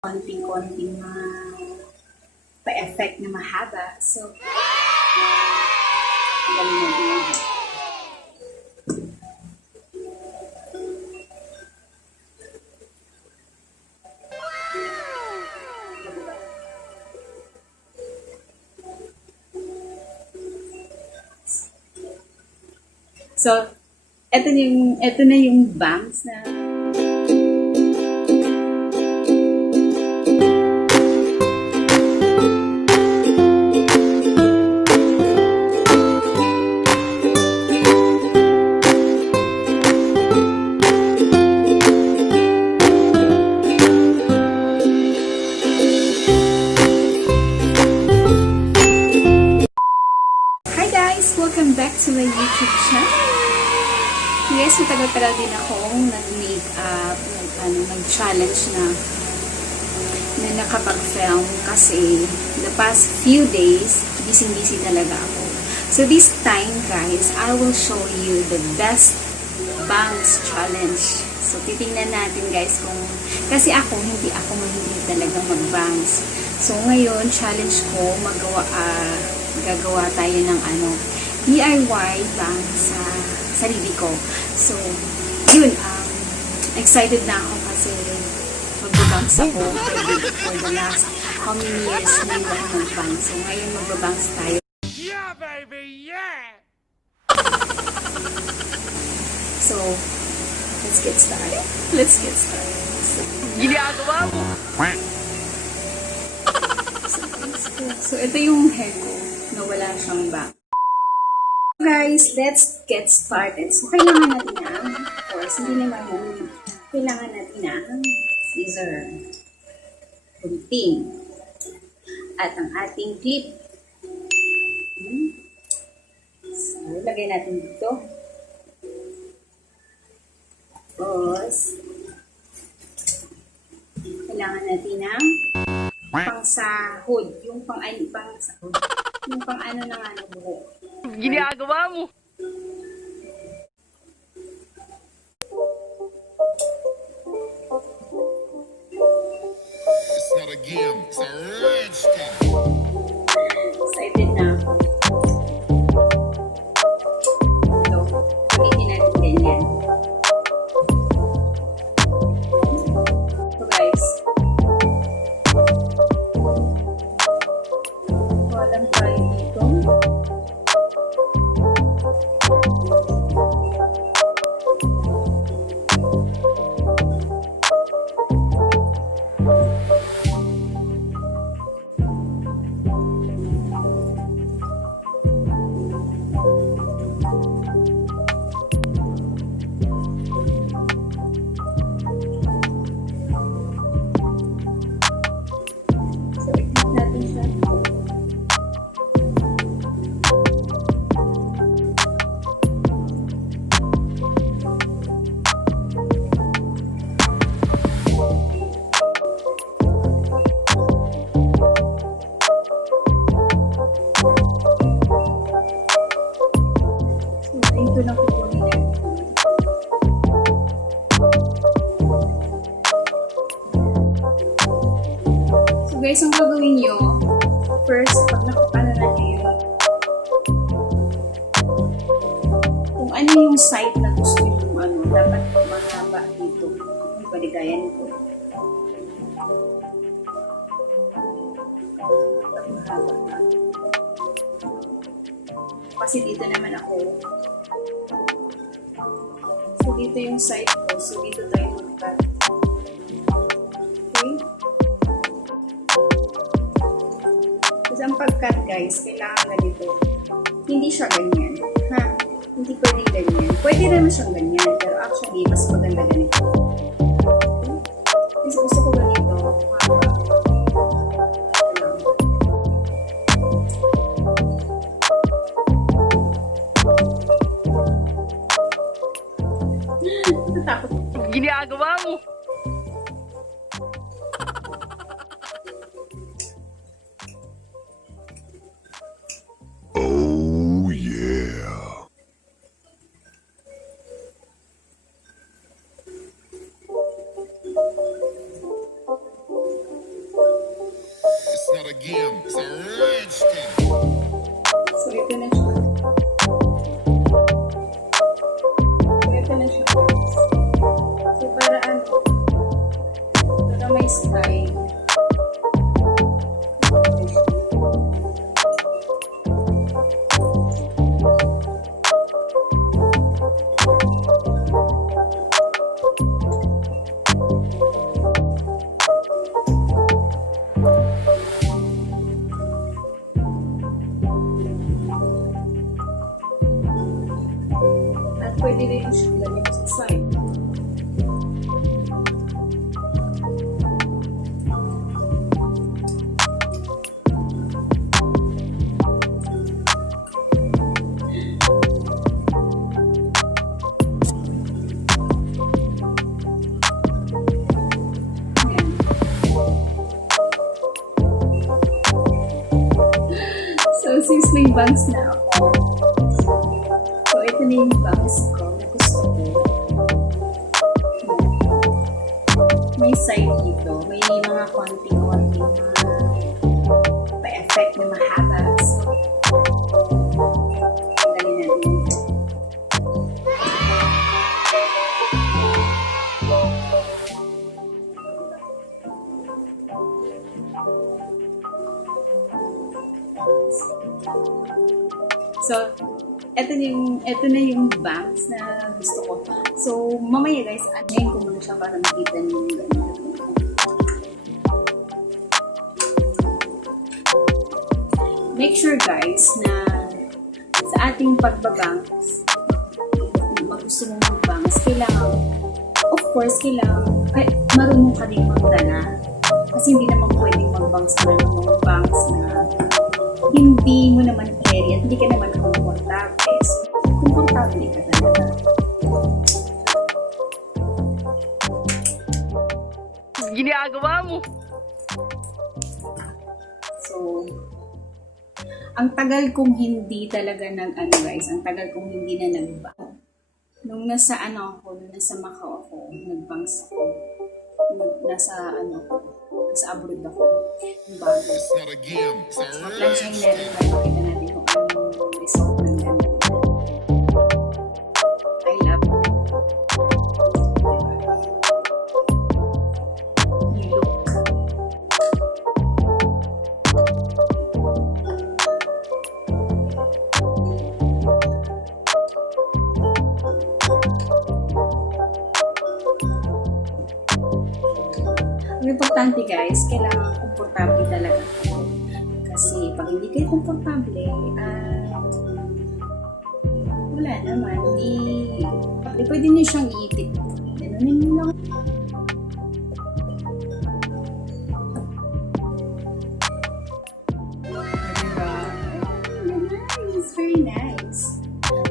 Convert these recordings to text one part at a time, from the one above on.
konting-konting mga pa-effect na mahaba. So, ang galing natin yun. So, ito na yung bangs na welcome back to my YouTube channel. Yes, matagal-tagal din akong nag-makeup, nag-challenge na nakapag-film kasi the past few days, busy-busy talaga ako. So this time guys, I will show you the best bangs challenge. So titingnan natin guys kung, kasi hindi ako mahilig talaga mag-bangs. So ngayon, challenge ko, gagawa tayo ng DIY bang sa sarili ko. So, yun, excited na ako kasi magbabangs ako for the last how many years na hindi ako magbangs. So, ngayon magbabangs tayo. Yeah, baby, yeah! So, let's get started. So, ginagawa mo! So, ito yung hair ko na wala siyang bang. Guys, let's get started. So, kailangan natin of course, hindi naman yun. Kailangan natin ng scissor, gunting, at ang ating clip. So, lagay natin dito. Tapos, kailangan natin ng pangsahod. Yung pangsahod. Yung pang-ano ng buhok. Ginagawa mo! It's not a game, it's a rich thing. Excited na ako. So, gamitin natin ganyan. So guys, walang tayo dito. Ito lang kukunin natin. So guys, ang gagawin nyo, first, pag nakapano na kayo, kung ano yung side na gusto nyo, dapat mahaba dito. Yung paligayan nito. Dapat mahaba na. Kasi dito naman ako. So, dito yung side ko. So, dito tayo mag-cut. Okay? Kasi ang pag-cut, guys, kailangan na dito. Hindi siya ganyan. Ha? Hindi pwede ganyan. Pwede naman siyang ganyan. Pero actually, mas maganda ganito. Okay? Kasi gusto ko ganito. Ginagawa mo! Oh yeah. game. It's a rich thing. So, ito na siya. So, para ano? Para may style. At pwede rin siya lagyan sa side. So, since may bangs na ako, so ito na yung bangs ko na gusto ko. May side dito, may mga konting-konting pa-effect na mahaba. So, dali natin. So, ito na yung bangs na gusto ko. So, mamaya guys, anyayin ko muna siya para makita niyo yung ganito. Make sure guys na sa ating pagbabangs, gusto mo magbangs, kailangan, of course, marunong ka rin magdala. Kasi hindi naman pwedeng magbangs na magbangs na hindi mo naman carry at hindi ka naman komportable. Komportable ka talaga. Ginagawa mo. So, ang tagal kong hindi talaga guys, ang tagal kong hindi na nag-bang. Nung nasa Macau ako, nag-bangs ako. Nasa abroad ako. Bago. It's not a game. It's a Planchahin rich natin thing. para makita natin kung anong result ng ganun. I love it. You look. Ang importante guys, kailangan komportable talaga kayo. Kasi pag hindi kayo komportable, wala naman, pwede niyo siyang iipit. Ganunin niyo lang. Diba? Nice, very nice.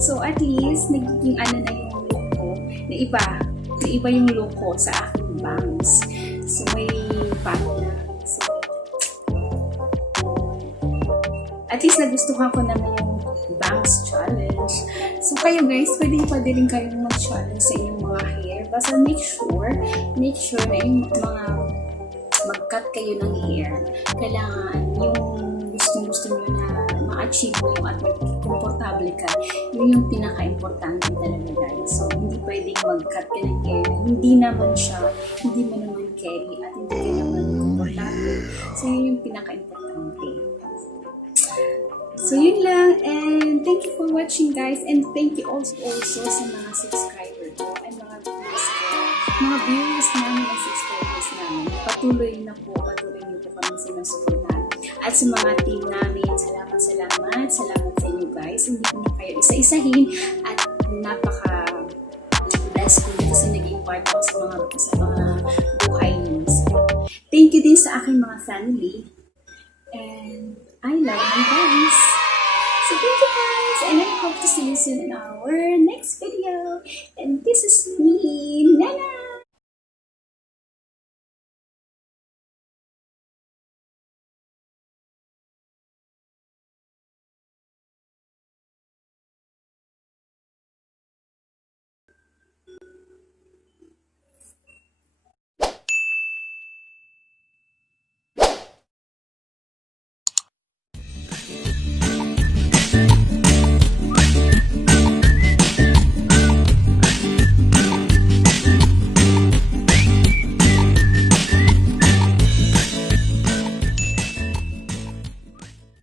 So at least, nagiging na yung look ko, na iba yung look ko sa aking bangs. So, may pano na. So, at least nagustuhan ko naman yung bangs challenge. So, kayo guys, pwede rin kayong mag-challenge sa inyong mga hair. Basta make sure na yung mga mag-cut kayo ng hair. Kailangan yung gusto nyo na ma-achieve mo yung at komportable ka. Yun yung pinaka-importante talaga guys. So, hindi pwedeng mag-cut ka ng hair na hindi mo naman carry at hindi ka naman komportable. So, yun yung pinaka-importante. So, yun lang. And thank you for watching guys. And thank you also sa mga subscribers ko and mga viewers namin and subscribers namin. Patuloy niyo po kami sinusuportahan. At sa mga team namin, salamat sa inyo guys. Hindi ko na kayo isa-isahin at napaka-blessed ko kasi naging part ako sa mga buhay niyo. Thank you din sa aking mga family. And I love you guys. So thank you guys. And I hope to see you soon in our next video. And this is me, Nana.